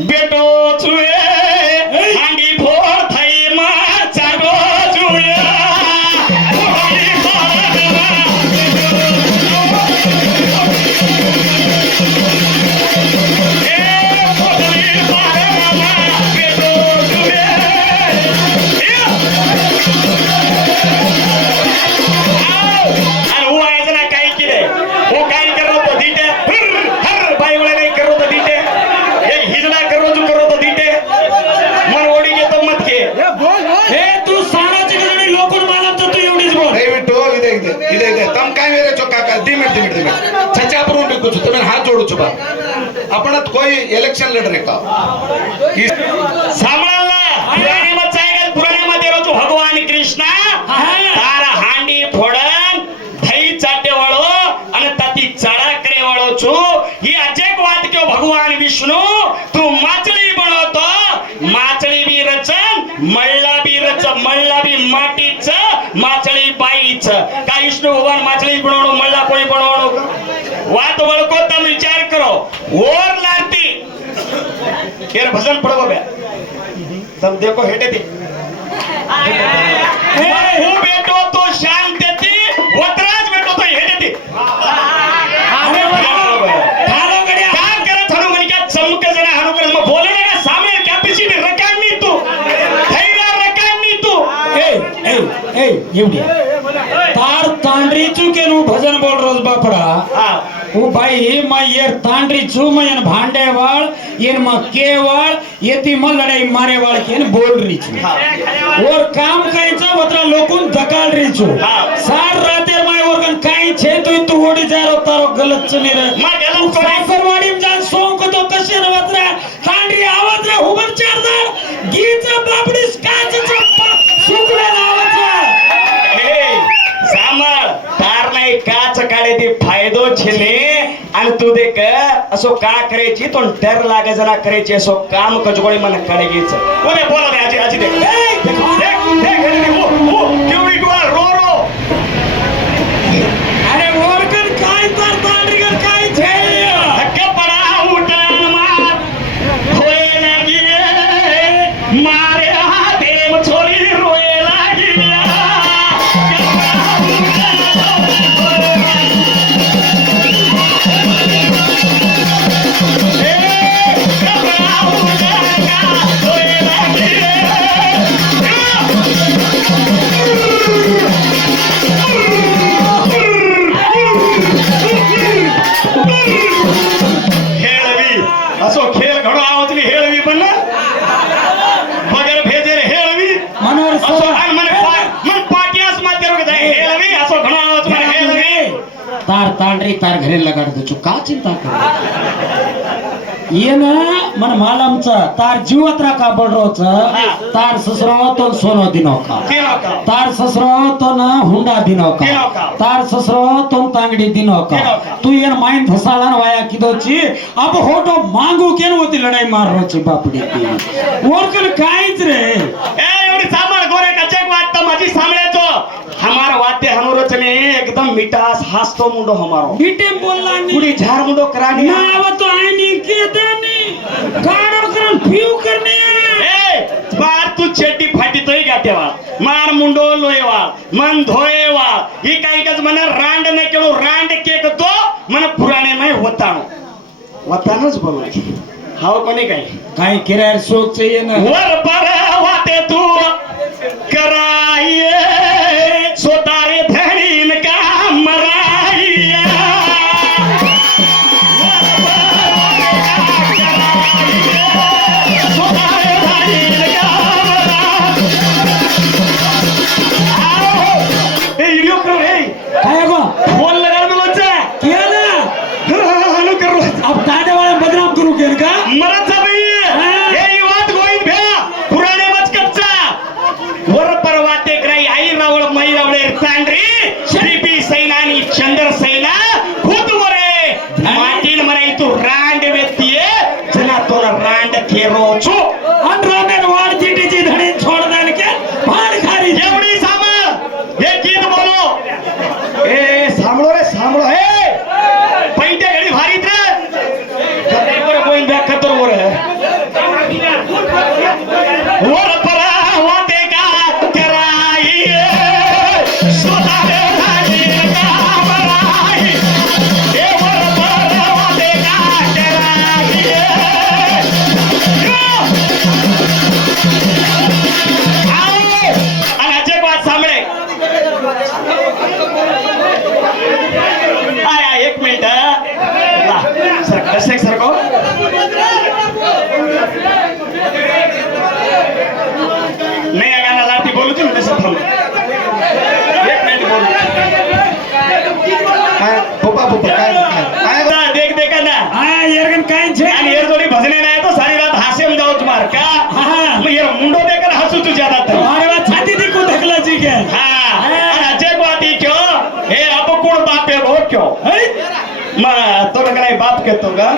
बेटो छुए हांडी फोड़ थई मा चागो छुए हाथ जोड़ू छुपा अपन कोई इलेक्शन लड़ रहे का पुराने मध्ये रोज भगवान कृष्ण तारा हांडी फोड़न दही चाटे वाळो आणि ताती चढा करे वाळो छु ही अजेक वात क्यों भगवान विष्णु तू माचली बनवतो माचली बी रचन मळला बी माटीच माचली बाईच का विष्णु भगवान माचली बनवणो मळला कोणी बनवणो वात वळको तम विचार करो और लाती केर भजन पड़ो बे तब देखो हेटे थी हूँ बेटो तो शांत थी वतराज बेटो तो हेटे थी काम करत हनु मन क्या चमक जना हनु कर म बोले ना सामे कॅपॅसिटी रकांनी तू थैला रकांनी तू ए एवढी तार तांडरी चुके नु भजन बोल रोज बापड़ा ओ भाई मा येर तांडरी चू मयन भांडे वाल येन मा केवाल येती म लड़ाई मारे वाल केन बोल रही छू और काम कायचा वत्रा लोकुन धकाल रही छू सार रातेर माय वर्गन काई छे तू ओडी जारो तारो गलत चली रे मा गलत करे सरवाडी में जान सोंग को तो कशे न वत्रा तांडरी आवाज रे हुबर चार दार गीचा बापडी काच चप्पा सुकले आवाज सामळ तार नाही काच काढे ती फायदो छेने आणि तू देख असो का करायची तो डर लागे जना करायची असो काम कजगोळी मन कडे घ्यायच ओले बोला रे आजी देख देख ओ केवढी डोळा रो अरे वरकन काय तर तांडरीकर काय छे धक्का पडा उठन मार होय लागी मारे हा देव छोरी रोए लागी असो खेळ घडो आवतली हेळवी पण बगर भेजे रे हेळवी मनोर असो मन पाटियास माते रोग जाय हेळवी असो घडो आवत मन हेळवी तार तांडरी तार घरे लगाड दो का चिंता कर ये ना मन मालमचा तार जीवत्रा का बडरोच तार ससरो तो सोनो दिनो का तार ससरो तो ना हुंडा दिनो का तार ससरो तो तांगडी दिनो का तू येन माइन फसाळा वाया किदोची अब होटो मांगू केन होती लढाई मारोची बापडी वरकल काहीच रे ए एवढी सांभाळ गोरे कचक वाटत माझी सांभाळेचो हमार वाद्य हनुरचने एकदम मिठास हासतो मुंडो हमारो बीटे बोलला नी पुडी झार मुंडो करानी ना आव तो आईनी के देनी गाडो करन फ्यू करने ए बार तू चेटी फाटी तोय गातेवा मार मुंडो लोयवा मन धोयवा ही काही गज मन रांड ने केळो रांड केक तो मन पुराणे मै वतानच बोलाय हाव कोणी काय किरायर शोक चाहिए ना वर पर वाते तू कराइए सोतारे धनीन का मराइया सोतारे धनीन का ए वीडियो करो रे काय गो फोन लगा में लज्जा किया ना हनु करो अब दादे वाले बदनाम करू के का मरत भाई ये बात गोविंद भैया पुराने मच कच्चा वर परवाते ग्राई आई रावळ मै रावळे तांडरी श्रीपी सैनानी चंद्र सैना खुद वरे माटीन मराई तू रांड वेतिये जना तोर रांड खेरो छु अनरामेन वार चिटीची धणी छोड़ देन के भाड खारी एवढी सामळ हे गीत बोलो ए सामळो हे पैटे घडी भारीत रे कदे वर गोविंद भैया कतर वर है? मग तो काय बाप कहतो का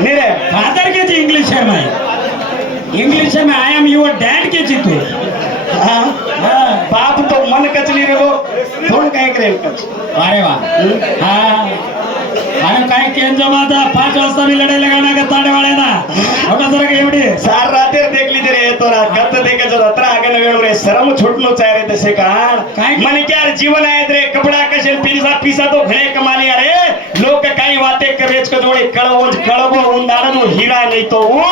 नहीं रे फादर के जी इंग्लिश है मैं इंग्लिश है मैं आई एम युअर डैड के जी तू हाँ हाँ बाप तो मन कचली रे वो थोडं काय करेल कच अरे वाह हाँ अरे काय केन जमाता 5 वाजता मी लढाई लगाना का ताडेवाळे ना होता जरा का एवढी सार रातेर देखली ते रे तोरा कत देखायचं रात्र आगे वेळ रे शरम छुटनो चाय रे तसे का काय? मन क्या जीवन आहे रे कपडा कशे पिसा पिसा तो घणे कमाली अरे लोक काही वाते करेच का जोडे कळवो उंदाडनो हीरा नाही तो वो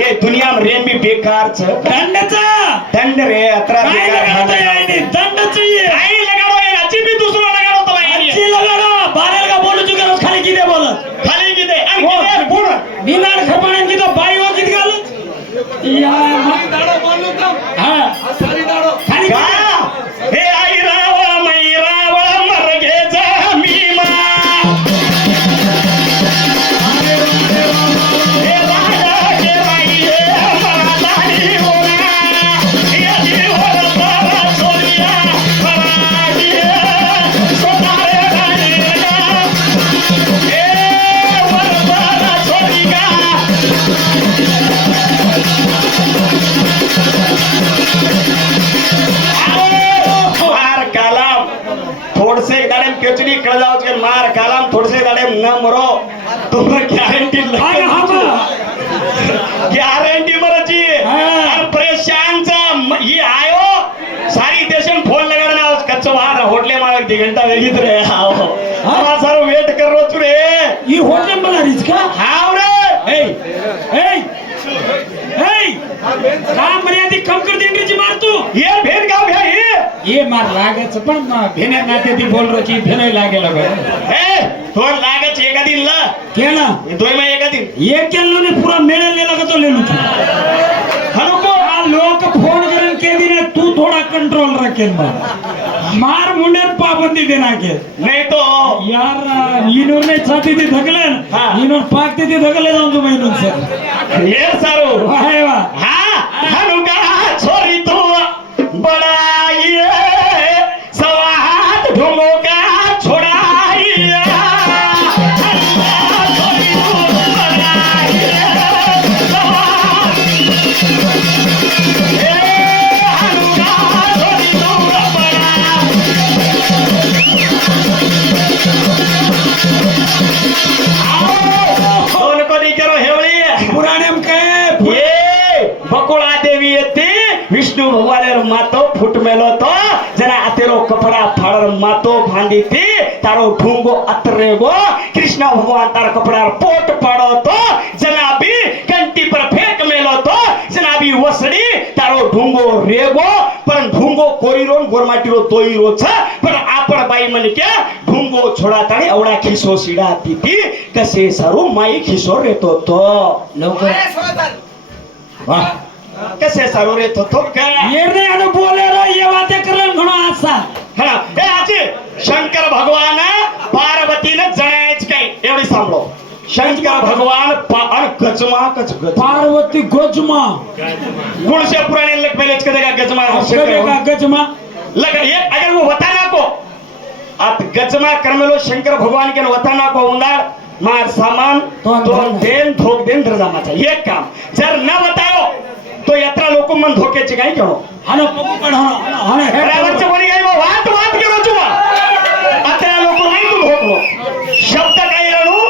ये दुनिया में रेम भी बेकार छ दंडचा दंड रे अतरा काय लगाता है नहीं दंड चाहिए काही लगाडो ये अच्छी भी दूसरा लगाडो तो भाई अच्छी लगाडो बारेल का बोलू चुके रोज खाली किती बोलत खाली किती आणि किती पूर्ण बिनाड खपाण्यान की तो बाई हो किती घालत या हा खाली का हे आई रावळ मै रावळ मरगे जमीमा हे राजा के बाई हे मराठी होना हे जीवन बरा सोनिया मराठी सोनारे राणी हे वर बरा सोनिया मार कालाम थोडसे गाड्याम केचडी कळ जाऊ के मार कालाम थोडसे गाड्याम न मरो तुम्हाला गॅरंटी अरे हा बा. गॅरंटी मरची और परेशानचा ही आयो सारी देशन फोन लगाना ना उस कच्चो बाहर होटले मार 2 घंटा वेगीत रे आओ हमारा सारो वेट कर रो तू रे ही होटल मला रिचका हाव रे ए ए ए काम मर्यादी कम कर देंडीची मार तू ये भेद गाव घ्या ही ये मार लागायचं पण भेण्या नाते ती बोल रोची भेनय लागेल ए थोड लागच एका दिन ला केलं दोय मै एका दिन एक केलं ने पुरा मेळेल नेला का तो लेलू हनुको आ लोक फोन करेन के दिने तू थोड़ा कंट्रोल रखेल मार मुंडेर पाबंदी देना के नहीं तो यार इनोर ने छाती ती धकलन हाँ. इनोर पाकते ती धकले जाऊन तू महिनून सर ये सारो वाह वाह हाँ हनुका छोरी तू बड़ा ये सवाहात ढूंढो का छोड़ाइया हनुका छोरी तू बड़ा ये सवाहात ए हनुका छोरी तू बड़ा दोन कोणी करो हेवळी पुराणे काय ये बकुळा देवी येते विष्णु भगवान मातो फुट मेलो तो जना अतेरो कपड़ा फाड़ मातो भांदी थी तारो ढूंगो अतरे गो कृष्ण भगवान तार कपड़ा पोट पाड़ो तो जना भी कंटी पर फेंक मेलो तो जना भी वसड़ी तारो ढूंगो रेगो पण ढूंगो कोरीरो गोरमाटीरो तोईरो छ पण आपण बाई मन क्या ढूंगो छोड़ा ताणी एवढा खिसो सीडा थी कसे सारू माई खिसो रेतो तो लवकर वाह कसे सारू रेतो तो काय ये रे अनु बोले रो ये बातें करन घणो आसा हा ए आजी शंकर भगवान पार्वतीने जणायच काय एवढी सांभळो शंकर भगवान अन गजमा कच गज पार्वती गोजमा गुणसे पुराने लग पहले कदेगा गजमा करेगा गजमा लग ये अगर वो बताना को आप गजमा करमेलो शंकर भगवान के वताना को उंदार मार सामान तो देन धोक देन दरजामाचा एक काम जर न बताओ तो यात्रा लोक मन धोक्याचे काय केलो हनो पगु पण हनो ड्रायव्हरचे कोणी काय वाट वाट केलो तुवा आता लोक नाही तू धोकलो शब्द काय राणू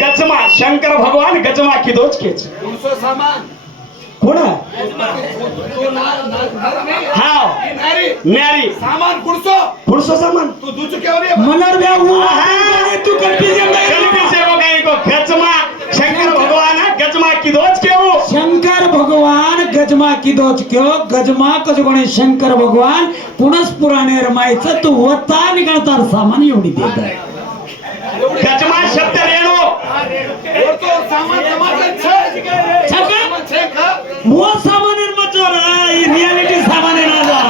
गजमा शंकर भगवान गजमा की दोच केच कोण हाव न्यारी सामान कुडसो पुरुषो सामान तू दुचक्यावर मनर बे तू कन्फ्युजन कल्पी सेवक आहे को गजमा शंकर भगवान गजमा की दोच केऊ शंकर भगवान गजमा की दोच क्यों गजमा कज गणे शंकर भगवान पुनस पुराणे रमायचं तू वता निघालतार सामान एवढी देत आहे गजमा शब्द रेणू तो सामान समाजन छे छका छे का वो सामान मजोर रियालिटी सामान ना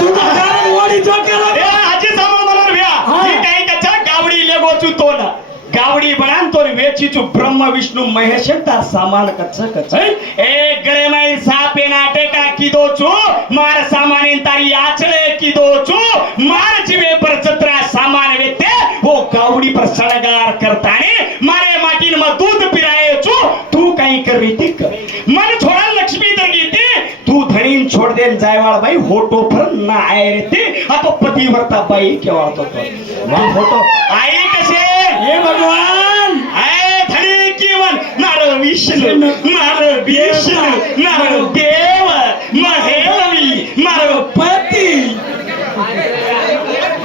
तू तो कारण ओडी जो केला ए आजी सामान बनवर भ्या हा. ही काही कच्चा गावडी लेगो चू तो ना गावडी बनान तो वेची चू ब्रह्म ब्रह्म विष्णु महेश तार सामान कच्छ कच्छ ए गळे माई सापे नाटे का कीदो छु मार सामान तारी आचले कीदो छु मार जीवे पर जत्रा सामान वेते वो गावड़ी पर सड़गार करताने मारे माटीन में दूध पिराए छु तू काही कर रीति कर मन छोड़ा लक्ष्मी दरगी ते तू धनीन छोड़ देन जायवाळ बाई होटो पर ना आए रहते आप पतिव्रता बाई केवाळतो तो मग फोटो आई कसे हे भगवान आए धनी कीवन नार विष्णु नार देव महेलवी मारो पति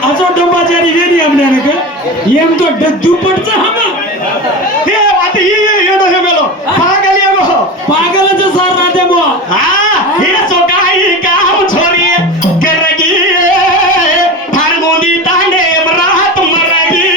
आजो डोबाचारी वेरी आपल्याला का एम तो दुपटचा हमा हे वाती ये डोहे मेलो पागल ये गो पागलच सार राहते मो हा हे सो काही काम छोरी करगी हरगोंदी तांडे रात मरगी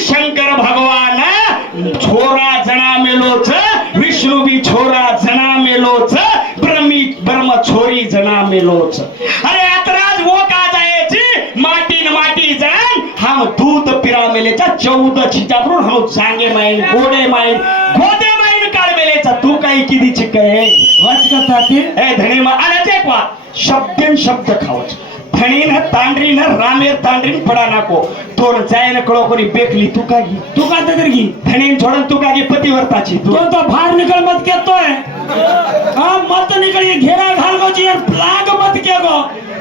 शंकर भगवान छोरा जना मेलोच विष्णु भी छोरा जना मेलोच ब्रह्म छोरी जना मेलोच अरे अतराज वो का जायची माटी जण हम दूध पिरा मेलेचा 14 छिटाकडून हम सांगे माईन गोडे माईन गोदे माईन काढ मेलेचा तू काही किती चिकय वाचकताती ए धनी मा आल्याचे क्वा शब्देन शब्द खावच धनीन तांडरीन रामेर तांडरीन पडा नाको तोर जायन कळो कोणी बेकली तू का तदरगी धनीन छोडन तू का पतिव्रताची तू तो बाहर निकल मत कहतोय मत निकल ये घेरा घाल गो जी लाग मत के गो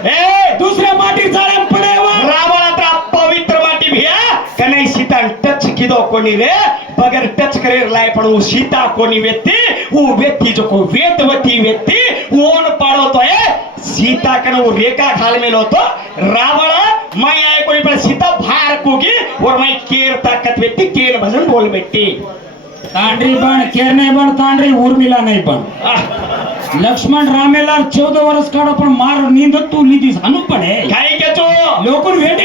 ए दूसरे माटी जाळे पडे रावणाचा पवित्र माटी भिया कनै सीता टच किदो कोणी रे बगर टच करे लाय पण वो सीता कोणी व्यक्ति वो व्यक्ति जो को वेदवती व्यक्ति ओन पाडतो है सीता कन वो रेखा खाल में लो तो रावण मैं आए कोई पर सीता भार कोगी और मैं केर ताकत व्यक्ति केर भजन बोल बेटी तांडरी पण केरने पण तांडरी उर्मिला नाही पण लक्ष्मण रामेला 14 वर्ष काढो पण मार नींद तू लिदीस अनु पडे काय के तो लोकन वेट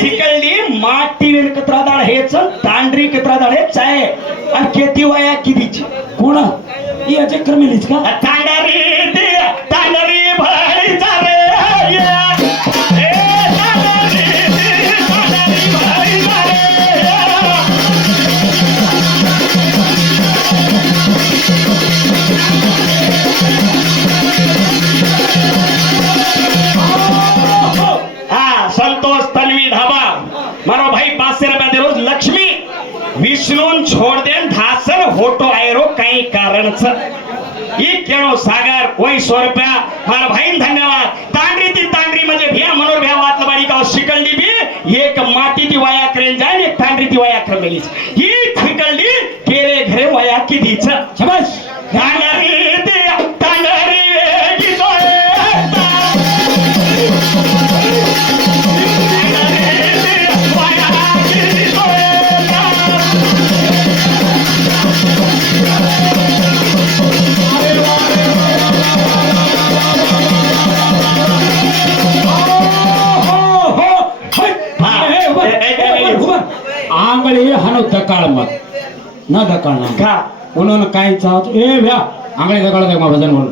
सिकलली माटी वेन कत्रादाळ हेच तांडरी कत्रादाळ हेच आहे आणि केती वया कितीची कोण या चक्कर मेलीच का तांडरी भारी चारे संतोष तन्वी ढाबा मारो भाई 500 रुपया दे रोज लक्ष्मी विष्णु छोड़ देन धासन होटो आयरो कई कारण ई केळो सागर वही 100 रुपया मारा भाई धन्यवाद तांडरी म्हणजे भ्या मनोर भ्या वातलबाडी का शिकलडी बी एक माटी ती वाया करेन जाय एक तांडरी ती वाया करमेलीच ही शिकलडी केरे घरे वाया किदीच शाबाश तांडरी आंगळे हनो दकाळ मत न दकाळ ना का उन्होंने काय चाहत ए भ्या आंगळे दकाळ दे मा भजन बोल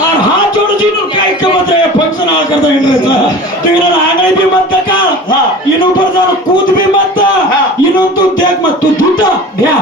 और हाथ जोड़ जी नु काय कमत है फंक्शन आ करता इंद्रचा तेरा आंगळे भी मत दकाळ इन ऊपर जा कूद भी मत इन तू देख मत तू दूटा भ्या